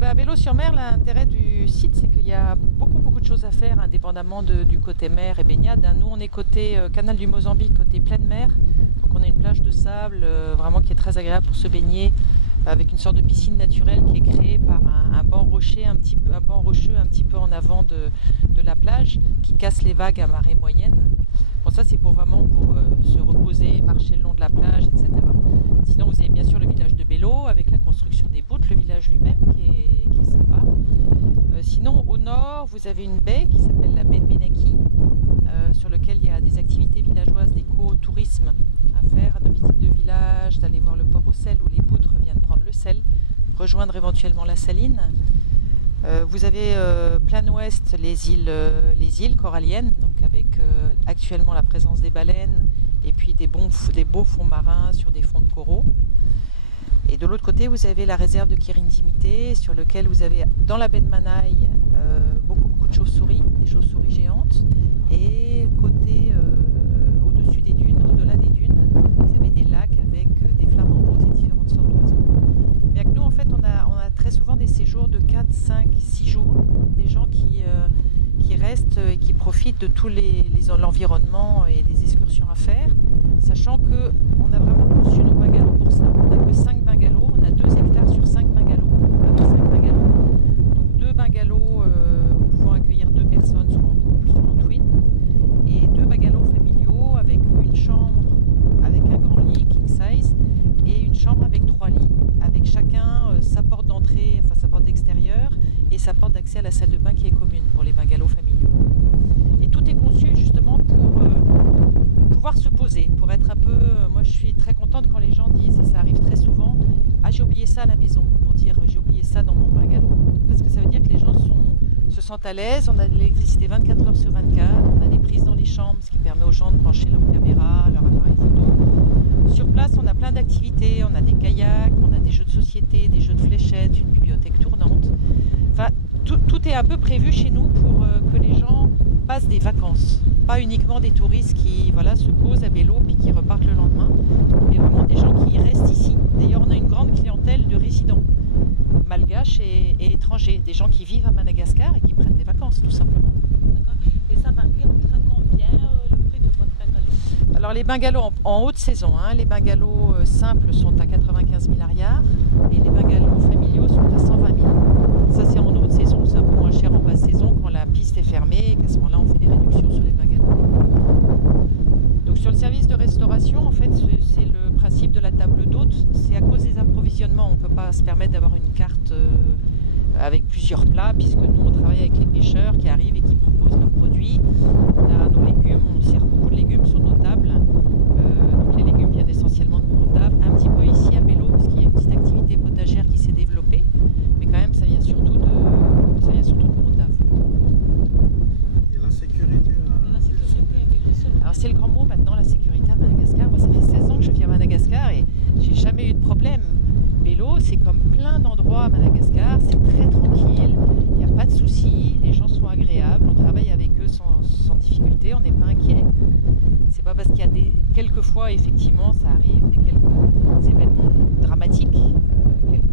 À Bello-sur-Mer, l'intérêt du site, c'est qu'il y a beaucoup de choses à faire, indépendamment du côté mer et baignade. Nous, on est côté canal du Mozambique, côté pleine mer. Donc on a une plage de sable vraiment qui est très agréable pour se baigner, avec une sorte de piscine naturelle qui est créée par un banc rocheux un petit peu en avant de la plage, qui casse les vagues à marée moyenne. Bon, ça, c'est vraiment pour se reposer, marcher le long de la plage, etc. Sinon, vous avez bien sûr le village de Bello avec la construction des boutes, le village lui-même qui est sympa. Sinon, au nord, vous avez une baie qui s'appelle la baie de Benaki, sur laquelle il y a des activités villageoises d'éco-tourisme à faire, de visite de village, d'aller voir le port au sel où les poutres viennent prendre le sel, rejoindre éventuellement la saline. Vous avez plein ouest les îles coralliennes, donc avec actuellement la présence des baleines et puis des beaux fonds marins sur des fonds de coraux. Et de l'autre côté, vous avez la réserve de Kirindimité, sur lequel vous avez, dans la baie de Manaï, beaucoup de chauves-souris, des chauves-souris géantes. Et côté, au-dessus des dunes, au-delà des dunes, vous avez des lacs avec des flamants roses et différentes sortes d'oiseaux. Bien que nous, en fait, on a très souvent des séjours de 4, 5, 6 jours, des gens qui restent et qui profitent de tout l'environnement et des excursions à faire, sachant qu'on a vraiment conçu nos bungalows pour ça. On n'a que 5 bungalows, on a 2 hectares sur 5 bungalows, avec 5 bungalows. Donc 2 bungalows pouvant accueillir 2 personnes, soit en couple, soit en twin, et 2 bungalows familiaux avec une chambre avec un grand lit, king size, et une chambre avec 3 lits, avec chacun sa porte d'entrée, enfin sa porte d'extérieur, et sa porte d'accès à la salle de bain qui est commune pour les bungalows familiaux. Et tout est conçu justement pour pouvoir se poser, pour être un peu... moi je suis très contente quand les gens disent, et ça arrive très souvent, ah j'ai oublié ça à la maison, pour dire j'ai oublié ça dans mon bungalow. Parce que ça veut dire que les gens se sentent à l'aise, on a de l'électricité 24 heures sur 24, on a des prises dans les chambres, ce qui permet aux gens de brancher leur caméra, leur appareil photo. Sur place, on a plein d'activités, on a des kayaks, on a des jeux de société, des jeux de fléchettes, une bibliothèque tournante. Enfin, tout est un peu prévu chez nous pour que les gens passent des vacances. Pas uniquement des touristes qui se posent à Bello puis qui repartent le lendemain, mais vraiment des gens qui restent ici. D'ailleurs, on a une grande clientèle de résidents, malgaches et étrangers, des gens qui vivent à Madagascar et qui prennent des vacances, tout simplement. D'accord. Et ça varie à peu près combien le prix de votre bungalow? Alors les bungalows en haute saison, les bungalows simples sont à 95 000 arrières et les bungalows familiaux sont à 120 000. Ça c'est en haute saison, c'est un peu moins cher en basse saison quand la piste est fermée et qu'à ce moment-là on fait des réductions sur les bungalows. Donc sur le service de restauration, en fait c'est le principe de la table d'hôte, c'est à cause des approvisionnements, on ne peut pas se permettre d'avoir une carte avec plusieurs plats puisque nous on travaille avec les pêcheurs qui arrivent et qui proposent leurs produits. On a nos légumes, on sert beaucoup de légumes sur nos tables, donc les légumes viennent essentiellement de Morondave, un petit peu ici à Bello parce qu'il y a une petite activité potagère qui s'est développée, mais quand même ça vient surtout de Morondave. Et la sécurité Alors c'est le grand mot maintenant, la sécurité à Madagascar. Moi ça fait 16 ans que je vis à Madagascar et j'ai jamais eu de problème. Bello, c'est comme plein d'endroits à Madagascar, c'est très tranquille, il n'y a pas de soucis, les gens sont agréables, on travaille avec eux sans difficulté, on n'est pas inquiet. C'est pas parce qu'il y a quelquefois, effectivement, ça arrive, quelques événements dramatiques,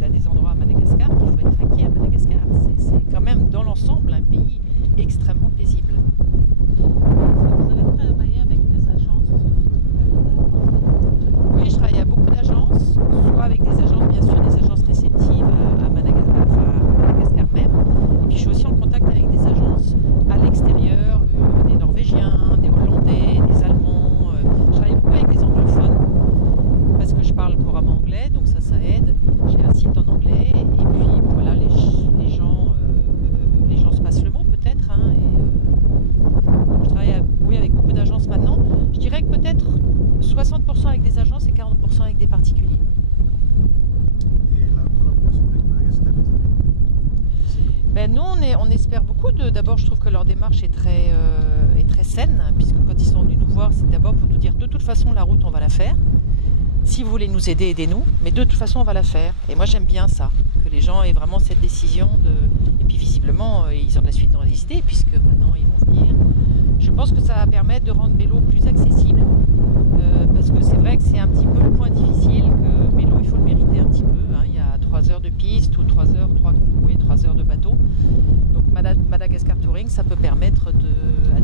à des endroits à Madagascar qu'il faut être inquiet à Madagascar. C'est quand même dans l'ensemble un pays extrêmement paisible. Vous avez travaillé avec des agences? Oui, je travaille à beaucoup d'agences, soit avec des agences, bien sûr, des agences réceptives à Madagascar même. Et puis je suis aussi en contact avec des agences à l'extérieur, des Norvégiens, des Hollandais, des Allemands. Je travaille beaucoup avec des anglophones parce que je parle couramment anglais, donc ça aide. J'ai un site en anglais et puis voilà, les gens se passent le mot peut-être. Je travaille avec beaucoup d'agences maintenant. Je dirais que peut-être 60% avec des agences et 40% avec des particuliers. et la collaboration avec Madagascar, Nous, on espère beaucoup. D'abord, je trouve que leur démarche est très saine, puisque quand ils sont venus nous voir, c'est d'abord pour nous dire de toute façon, la route, on va la faire. Si vous voulez nous aider, aidez-nous. Mais de toute façon, on va la faire. Et moi, j'aime bien ça, que les gens aient vraiment cette décision Et puis, visiblement, ils ont de la suite dans les idées, puisque maintenant, ils vont venir. Je pense que ça va permettre de rendre Bello plus accessible, parce que c'est vrai que c'est un petit peu le point difficile, que Bello, il faut le mériter un petit peu. Il y a 3 heures de piste, ou 3 monitoring, ça peut permettre à